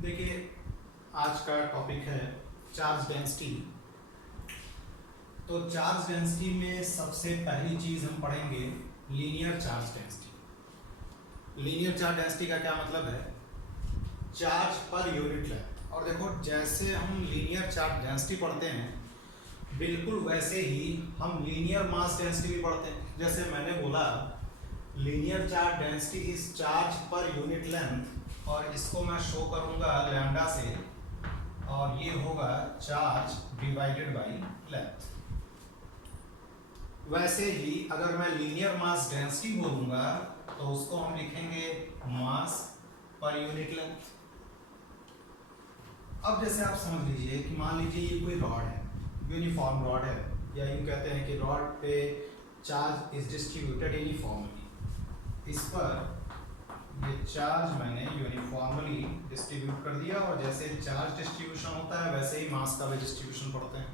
देखिए, आज का टॉपिक है चार्ज डेंसिटी। तो चार्ज डेंसिटी में सबसे पहली चीज हम पढ़ेंगे linear charge density. Linear charge density का क्या मतलब है? Charge per unit length. और देखो, जैसे हम लीनियर चार्ज डेंसिटी पढ़ते हैं बिल्कुल वैसे ही हम लीनियर मास डेंसिटी भी पढ़ते हैं। जैसे मैंने बोला linear charge density is charge per unit length, और इसको मैं शो करूंगा लैम्डा से, और ये होगा चार्ज डिवाइडेड बाय लेंथ। वैसे ही अगर मैं लीनियर मास डेंसिटी बोलूंगा तो उसको हम लिखेंगे मास पर यूनिट लेंथ। अब जैसे आप समझ लीजिए कि मान लीजिए ये कोई रॉड है, यूनिफॉर्म रॉड है, या यूं कहते हैं कि रॉड पे चार्ज इज डिस्ट्रीब्यूटेड यूनिफॉर्मली। इस पर ये चार्ज मैंने यूनिफॉर्मली डिस्ट्रीब्यूट कर दिया, और जैसे चार्ज डिस्ट्रीब्यूशन होता है वैसे ही मास का भी डिस्ट्रीब्यूशन पढ़ते हैं।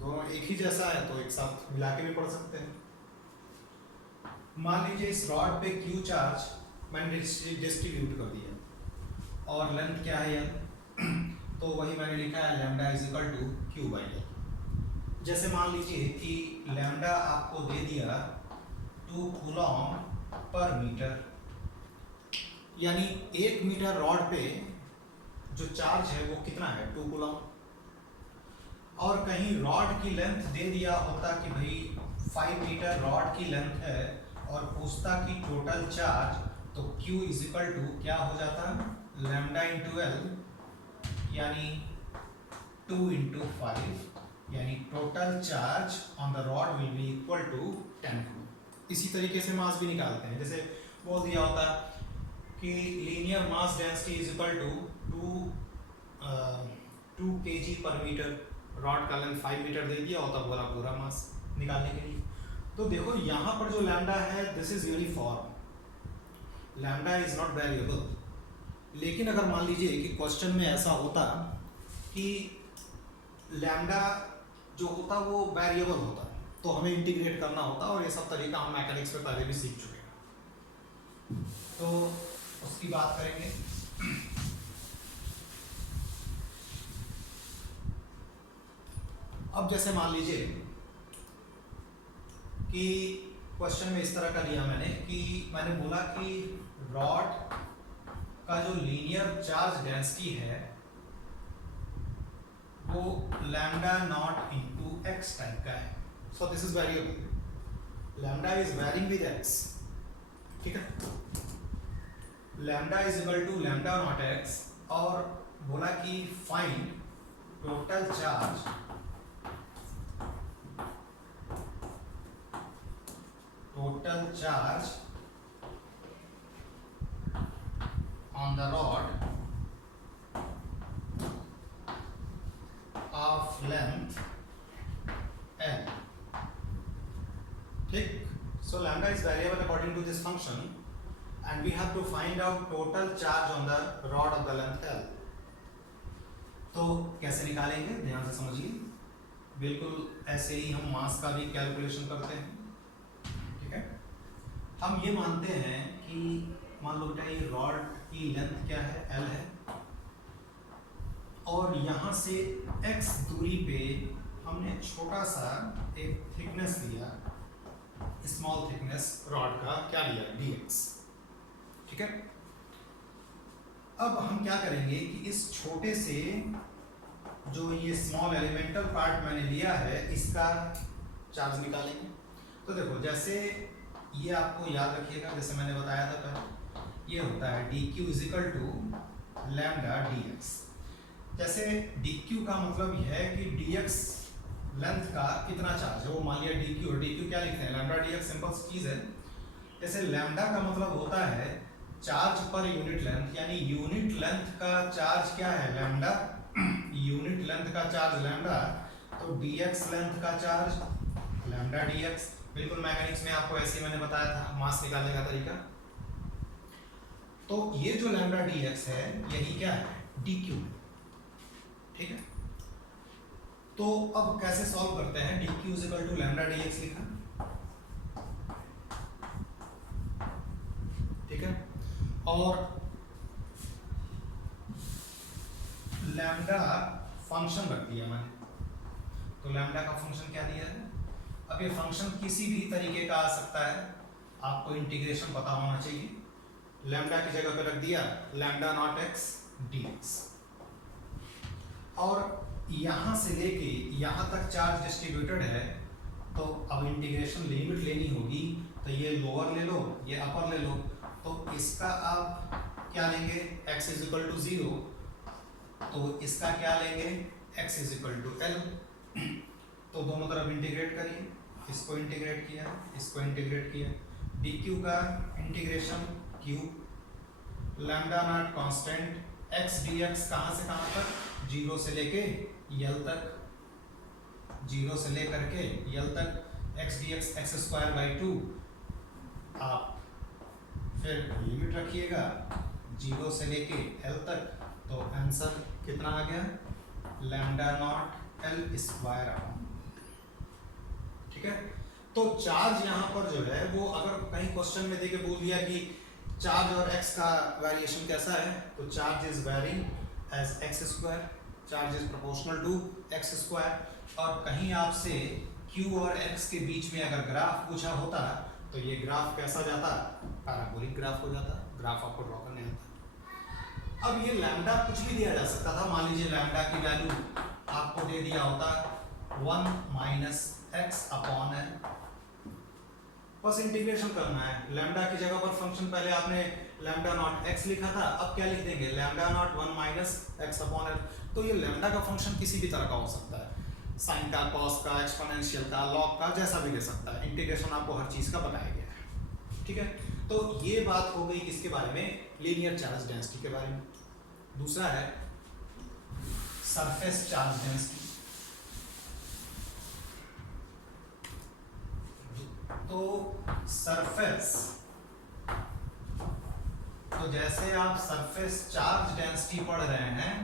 दोनों एक ही जैसा है तो एक साथ मिला के भी पढ़ सकते हैं। मान लीजिए इस रॉड पे क्यू चार्ज मैंने डिस्ट्रीब्यूट कर दिया, और लेंथ क्या है एल, तो वही मैंने लिखा है lambda is equal to Q by L. जैसे मान लीजिए कि लैम्डा आपको दे दिया 2 कूलॉम पर मीटर, यानी 1 मीटर रॉड पे जो चार्ज है वो कितना है 2 कूलॉम। और कहीं रॉड की लेंथ दे दिया होता कि भाई 5 मीटर रॉड की लेंथ है, और पूछता कि टोटल चार्ज, तो Q इज इक्वल टू क्या हो जाता, लैम्डा इंटू एल, यानी 2 इंटू 5, यानी total charge on the rod will be equal to 10 coulomb. इसी तरीके से मास भी निकालते हैं। जैसे बोल दिया होता कि linear mass density is equal to 2 kg per metre, rod का लेंथ 5 मीटर दे दिया होता बोला पूरा मास निकालने के लिए। तो देखो यहाँ पर जो लैम्डा है this is uniform, lambda is not variable. लेकिन अगर मान लीजिए कि क्वेश्चन में ऐसा होता कि लैम्डा जो होता वो वेरिएबल होता, तो हमें इंटीग्रेट करना होता, और ये सब तरीका हम मैकेनिक्स में पहले भी सीख चुके हैं, तो उसकी बात करेंगे। अब जैसे मान लीजिए कि क्वेश्चन में इस तरह का लिया मैंने कि मैंने बोला कि रॉड का जो लीनियर चार्ज डेंसिटी है वो lambda naught into X type का है। So this is variable, lambda is varying with X, ठीक है। Lambda is equal to lambda naught X, और बोला कि find total charge on the rod of length L, ठीक। So lambda is variable according to this function, and we have to find out total charge on the rod of the length L। तो कैसे निकालेंगे, ध्यान से समझिए। बिल्कुल ऐसे ही हम मास का भी कैलकुलेशन करते हैं, ठीक है। हम ये मानते हैं कि मान लो बेटा ये रॉड की लेंथ क्या है, L है, और यहाँ से x दूरी पे हमने छोटा सा एक थिकनेस लिया, स्मॉल थिकनेस रॉड का क्या लिया, dx, ठीक है। अब हम क्या करेंगे कि इस छोटे से जो ये स्मॉल एलिमेंटल पार्ट मैंने लिया है इसका चार्ज निकालेंगे। तो देखो, जैसे ये आपको याद रखिएगा, जैसे मैंने बताया था पहले, ये होता है dq is equal to lambda dx। जैसे dq का मतलब यह है कि dx लेंथ का कितना चार्ज है, वो मान लिया dq, और dq क्या लिखते हैं, लैम्डा dx, सिंपल चीज है। जैसे लैम्डा का मतलब होता है चार्ज पर यूनिट लेंथ, यानी यूनिट लेंथ का चार्ज क्या है, लैम्डा, यूनिट लेंथ का चार्ज लैम्डा, तो dx लेंथ का चार्ज लैम्डा dx। बिल्कुल मैकेनिक्स में आपको ऐसे ही मैंने बताया था मास निकालने का तरीका। तो ये जो लैम्डा dx है यही क्या है, dq, ठीक है। तो अब कैसे सॉल्व करते हैं, dq is equal to lambda dx लिखा, ठीक है। और लैम्डा फंक्शन रख दिया मैंने, तो लैम्डा का फंक्शन क्या दिया है। अब ये फंक्शन किसी भी तरीके का आ सकता है, आपको इंटीग्रेशन पता होना चाहिए। लैम्डा की जगह पे रख दिया लैम्डा नॉट एक्स dx, और यहां से लेके यहां तक चार्ज डिस्ट्रीब्यूटेड है, तो अब इंटीग्रेशन लिमिट लेनी होगी, तो ये लोअर ले लो, ये अपर ले लो, तो इसका आप क्या लेंगे, x इज इक्वल टू 0, तो इसका क्या लेंगे, x is equal to l, तो दोनों तरफ इंटीग्रेट करिए, इसको इंटीग्रेट किया, इसको इंटीग्रेट किया, dq का integration q, lambda naught constant, x dx कहाँ से कहाँ तक, 0 से लेके l तक, 0 से लेकर के l तक, x dx x square by 2, आप फिर लिमिट रखिएगा 0 से लेके l तक, तो आंसर कितना आ गया, लैम्डा नॉट l स्क्वायर आ। ठीक है, तो चार्ज यहाँ पर जो है वो अगर कहीं क्वेश्चन में देके बोल दिया कि चार्ज और x का वेरिएशन कैसा है, तो charge is varying as x square, charge is proportional to x square, और कहीं आपसे q और x के बीच में अगर ग्राफ पूछा होता तो ये ग्राफ कैसा जाता, पैराबोलिक ग्राफ हो जाता, ग्राफ आपको ड्रॉ करने आता। अब ये लैम्डा कुछ भी दिया जा सकता था, मान लीजिए लैम्डा की वैल्यू आपको दे दिया होता 1 माइनस एक्स अपॉन एल, बस इंटीग्रेशन करना है, लैम्डा की जगह पर फंक्शन पहले आपने लैम्डा नॉट एक्स लिखा था, अब क्या लिख देंगे, lambda naught 1 minus x upon L. तो ये लैम्डा का फंक्शन किसी भी तरह का हो सकता है, साइन का, कॉस का, एक्सपोनेंशियल का, लॉग का, जैसा भी ले सकता है, इंटीग्रेशन आपको हर चीज का बताया गया है। ठीक है, तो ये बात हो गई किसके बारे में, लीनियर चार्ज डेंसिटी के बारे में। दूसरा है सरफेस चार्ज डेंसिटी। तो सरफेस, तो जैसे आप सरफेस चार्ज डेंसिटी पढ़ रहे हैं,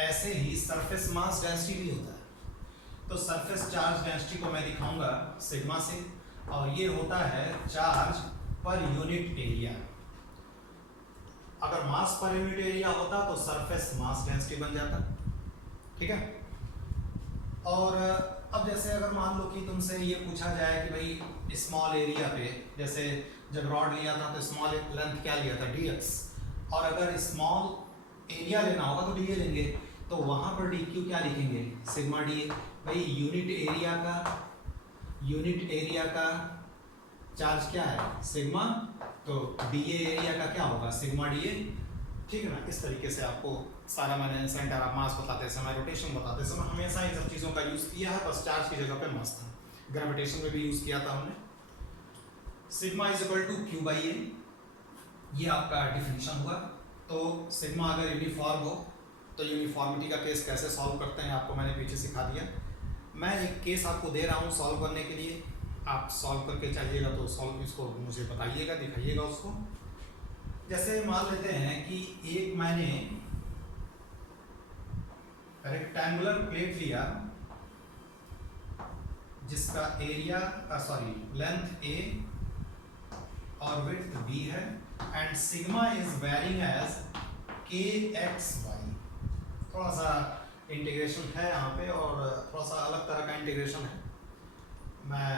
ऐसे ही सरफेस मास डेंसिटी भी होता है। तो सरफेस चार्ज डेंसिटी को मैं दिखाऊंगा सिग्मा से, और ये होता है चार्ज पर यूनिट एरिया। अगर मास पर यूनिट एरिया होता तो सरफेस मास डेंसिटी बन जाता। ठीक है, और अब जैसे अगर मान लो कि तुमसे ये पूछा जाए कि भाई स्मॉल एरिया पे, जैसे जब रॉड लिया था तो स्मॉल लेंथ क्या लिया था, dx, और अगर स्मॉल एरिया लेना होगा तो dA लेंगे, तो वहां पर dq क्या लिखेंगे, सिग्मा dA। भाई यूनिट एरिया का चार्ज क्या है, सिग्मा, तो dA एरिया का क्या होगा, सिग्मा dA। ठीक है ना, इस तरीके से आपको सारा मैंने सेंटर ऑफ मास बताते समय, रोटेशन बताते समय हमेशा इन सब चीज़ों का यूज़ किया है, बस चार्ज की जगह पे मास था, ग्रेविटेशन में भी यूज़ किया था हमने। Sigma is equal to Q by A, ये आपका डिफिनीशन हुआ। तो सिग्मा अगर यूनिफॉर्म हो तो यूनिफॉर्मिटी का केस कैसे सॉल्व करते हैं आपको मैंने पीछे सिखा दिया। मैं एक केस आपको दे रहा हूँ सॉल्व करने के लिए, आप सॉल्व करके चाहिएगा तो सॉल्व इसको मुझे बताइएगा, दिखाइएगा उसको। जैसे मान लेते हैं कि एक मैंने रेक्टेंगुलर प्लेट लिया जिसका एरिया लेंथ a और विड्थ b है, and sigma is varying as kxy। थोड़ा सा इंटीग्रेशन है यहाँ पे और थोड़ा सा अलग तरह का इंटीग्रेशन है, मैं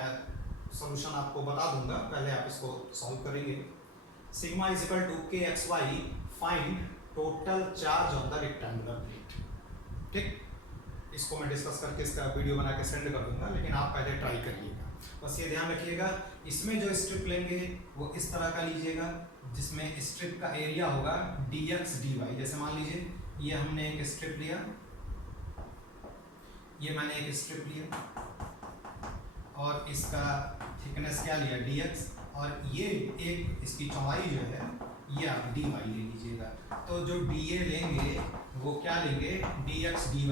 सॉल्यूशन आपको बता दूंगा, पहले आप इसको सॉल्व करेंगे। Sigma is equal to kxy, find total charge on the rectangular plate. ठीक, इसको मैं डिस्कस करके इसका वीडियो बना के सेंड कर दूंगा, लेकिन आप पहले ट्राई करिएगा। बस ये ध्यान रखिएगा, इसमें जो स्ट्रिप लेंगे वो इस तरह का लीजिएगा जिसमें स्ट्रिप का एरिया होगा dx dy। जैसे मान लीजिए ये हमने एक स्ट्रिप लिया, ये मैंने एक स्ट्रिप लिया और इसका थिकनेस क्या लिया dx, और ये एक इसकी चौड़ाई जो है ये आप dy ले लीजिएगा। तो जो dA लेंगे वो क्या लेंगे, dx dy।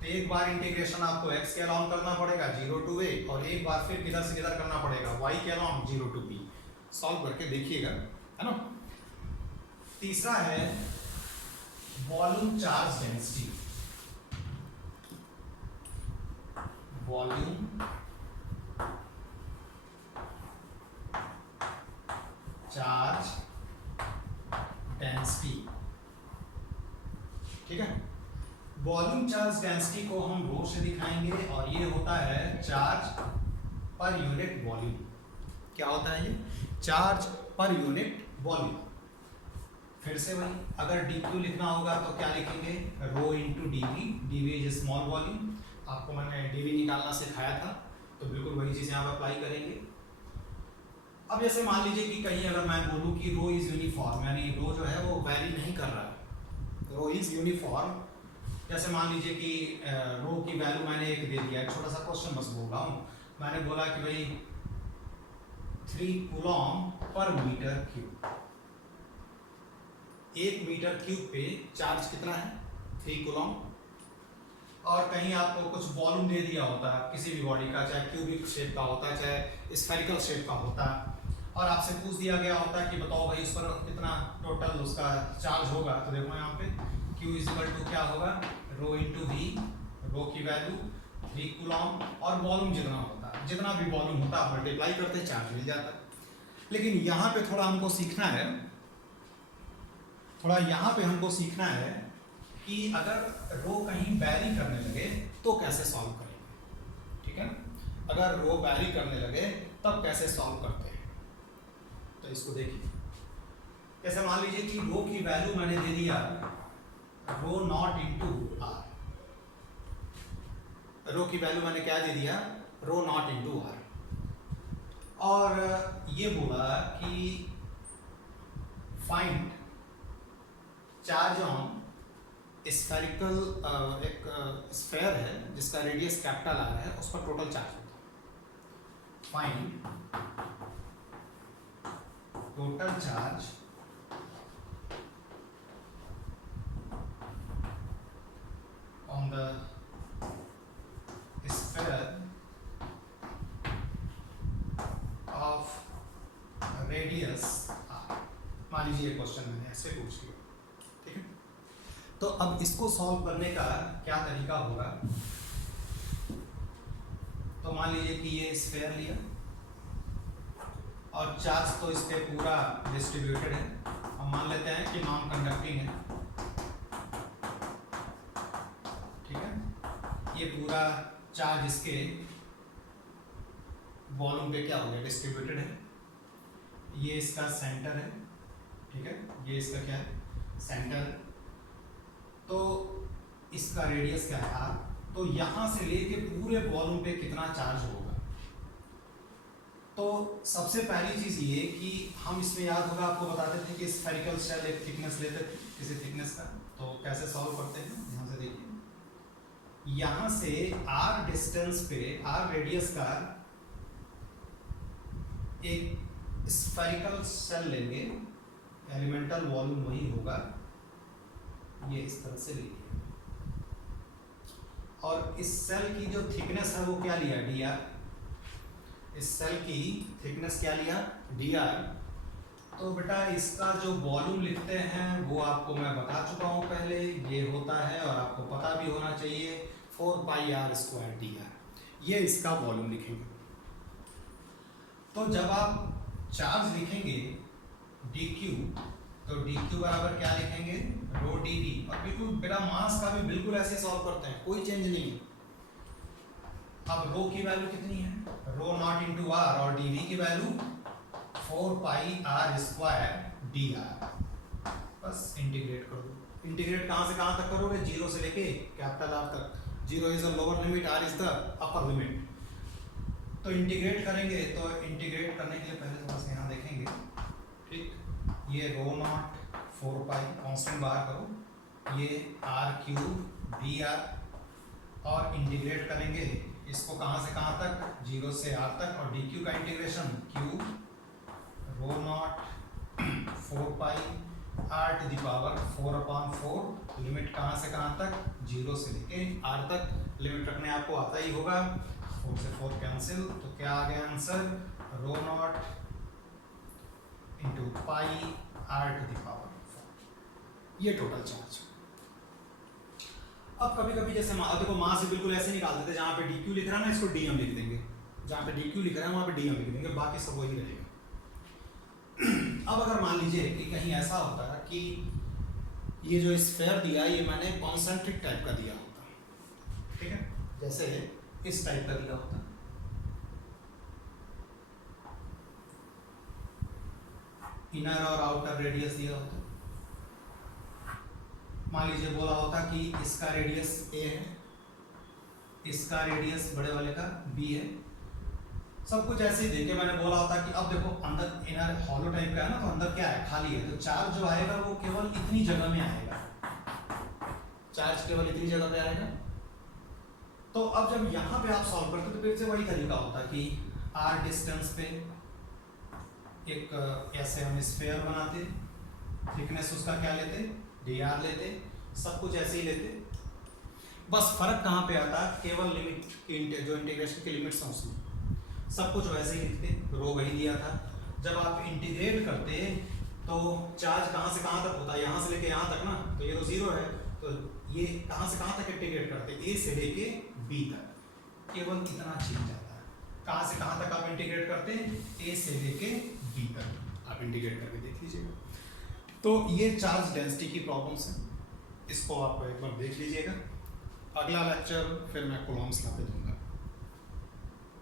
तो एक बार इंटीग्रेशन आपको x के अलाउंग करना पड़ेगा 0 to a, और एक बार फिर किधर से किधर करना पड़ेगा y के अलाउंग 0 to b। सॉल्व करके देखिएगा, है ना। तीसरा है volume charge density. Volume charge density, ठीक है। वॉल्यूम चार्ज डेंसिटी को हम रो से दिखाएंगे और ये होता है चार्ज पर यूनिट वॉल्यूम। क्या होता है ये? Charge per unit volume. फिर से वही, अगर dq लिखना होगा तो क्या लिखेंगे? Rho into dv। dv is small volume. आपको मैंने dv निकालना सिखाया था, तो बिल्कुल वही चीज़ यहाँ पर अप्लाई करेंगे। अब जैसे मान लीजिए कि कहीं अगर मैं बोलूँ कि रो इज यूनिफॉर्म, यानी रो जो है वो वैरी नहीं कर रहा है, रो इज यूनिफॉर्म। जैसे मान लीजिए कि रो की वैल्यू मैंने एक दे दिया, एक छोटा सा क्वेश्चन बस बोल रहा हूँ। मैंने बोला कि भाई 3 कूलॉम पर मीटर क्यूब, 1 मीटर क्यूब पे चार्ज कितना है? 3 कूलॉम। और कहीं आपको कुछ वॉल्यूम दे दिया होता है किसी भी बॉडी का, चाहे क्यूबिक शेप का होता है चाहे स्फेरिकल शेप का होता है, और आपसे पूछ दिया गया होता है कि बताओ भाई उस पर कितना टोटल उसका चार्ज होगा। तो देखो यहाँ पे Q इज इक्वल टू क्या होगा? रो इंटू वी, रो की वैल्यू 3 कूलॉम, और वॉल्यूम जितना होता है, जितना भी वॉल्यूम होता है मल्टीप्लाई करते हैं, चार्ज मिल जाता है। लेकिन यहाँ पे थोड़ा हमको सीखना है, थोड़ा यहाँ पे हमको सीखना है कि अगर रो कहीं वैरी करने लगे तो कैसे सॉल्व करेंगे। ठीक है, अगर रो वैरी करने लगे तब कैसे सॉल्व करते हैं। तो इसको देखिए, जैसे मान लीजिए कि रो की वैल्यू मैंने दे दिया रो नॉट इंटू आर। रो की वैल्यू मैंने क्या दे दिया? रो नॉट इंटू आर। और ये बोला कि फाइंड चार्ज ऑन स्फेरिकल, एक स्फेयर है जिसका रेडियस कैपिटल आर है, उस पर टोटल चार्ज होता है। Find total charge on the sphere of radius R. मान लीजिए क्वेश्चन मैंने ऐसे पूछ लिया, ठीक है। तो अब इसको सॉल्व करने का क्या तरीका होगा? तो मान लीजिए कि ये स्फेयर लिया और चार्ज तो इस पे पूरा डिस्ट्रीब्यूटेड है। हम मान लेते हैं कि नॉन कंडक्टिंग है, ठीक है। ये पूरा चार्ज इसके वॉल्यूम पे क्या हो गया? डिस्ट्रीब्यूटेड है। ये इसका सेंटर है, ठीक है, ये इसका क्या है? सेंटर। तो इसका रेडियस क्या है? आर। तो यहां से लेके पूरे वॉल्यूम पे कितना चार्ज होगा? तो सबसे पहली चीज ये कि हम इसमें याद होगा आपको बताते थे कि स्फेरिकल शेल एक थिकनेस लेते थे, किसी थिकनेस का। तो कैसे सॉल्व करते हैं? यहां से देखिए, यहां से आर डिस्टेंस पे, आर रेडियस का एक स्फेरिकल शेल लेंगे, एलिमेंटल वॉल्यूम वही होगा, ये इस तरह से लीजिए। और इस सेल की जो थिकनेस है वो क्या लिया? D R. इस सेल की थिकनेस क्या लिया? D R. तो बेटा इसका जो वॉल्यूम लिखते हैं वो आपको मैं बता चुका हूँ पहले, ये होता है, और आपको पता भी होना चाहिए, 4 pi R square D are. ये इसका वॉल्यूम लिखेंगे। तो जब आप चार्ज लिखेंगे डी क्यू, तो डी क्यू बराबर क्या लिखेंगे? Rho D we. और बिल्कुल बेटा मास का भी बिल्कुल ऐसे सॉल्व करते हैं, कोई चेंज नहीं है। अब रो की वैल्यू कितनी है? रो नॉट इंटू आर, और डी वी की value 4 pi R square D R. बस इंटीग्रेट कर दो। इंटीग्रेट कहाँ से कहाँ तक करोगे? 0 से लेके कैपिटल आर तक। 0 is the lower limit, R is the upper limit. तो इंटीग्रेट करेंगे, तो इंटीग्रेट करने के लिए पहले थोड़ा सा यहाँ देखेंगे, ठीक। ये रो नॉट 4 पाई कांस्टेंट बाहर करो, ये आर क्यूब डी आर, और इंटीग्रेट करेंगे इसको कहाँ से कहाँ तक? 0 से आर तक। और डी क्यू का integration Q rho naught 4 pi R to the power 4/4, limit कहाँ से कहाँ तक? 0 से लेके आर तक। लिमिट रखने आपको आता ही होगा, 4 से 4 कैंसिल, तो क्या आ गया answer? Rho naught into pi R to the power 4, ये टोटल चार्ज। अब कभी कभी जैसे देखो मास से बिल्कुल ऐसे निकाल देते, जहाँ पे डी क्यू लिख रहा है ना इसको डी एम लिख देंगे, जहाँ पे डी क्यू लिख रहा है वहाँ पे डी एम लिख देंगे, बाकी सब वही रहेगा। अब अगर मान लीजिए कि कहीं ऐसा होता है कि ये जो स्फेयर दिया ये मैंने कॉन्सेंट्रिक टाइप का दिया होता, ठीक है, जैसे इस टाइप का दिया होता, इनर और आउटर रेडियस दिया होता। मान लीजिए बोला होता कि इसका रेडियस a है, इसका रेडियस बड़े वाले का b है, सब कुछ ऐसे ही देके मैंने बोला होता कि अब देखो अंदर इनर हॉलो टाइप का है ना, तो अंदर क्या है, खाली है, तो चार्ज जो आएगा वो केवल इतनी जगह में आएगा, चार्ज केवल इतनी जगह पे आएगा। तो अब जब यहाँ पे आप सॉल्व करते तो फिर से वही तरीका होता कि r डिस्टेंस पे एक ऐसे हम स्फीयर बनाते, थिकनेस उसका क्या लेते, dr लेते, सब कुछ ऐसे ही लेते, बस फर्क कहाँ पे आता, केवल लिमिट की, जो इंटीग्रेशन की लिमिट्स हैं उसमें सब कुछ वैसे ही लिखते, रो वही दिया था। जब आप इंटीग्रेट करते तो चार्ज कहाँ से कहाँ तक होता है, यहाँ से लेके यहाँ तक ना, तो ये तो जीरो है, तो ये कहाँ से कहाँ तक इंटीग्रेट करते, ए से लेके बी तक, केवल इतना चेंज आता है। कहाँ से कहाँ तक आप इंटीग्रेट करते हैं, ए से लेके बी तक आप इंटीग्रेट करके देख लीजिएगा। तो ये चार्ज डेंसिटी की प्रॉब्लम्स हैं, इसको आप एक बार देख लीजिएगा। अगला लेक्चर फिर मैं कूलॉम्स ला पे दूंगा।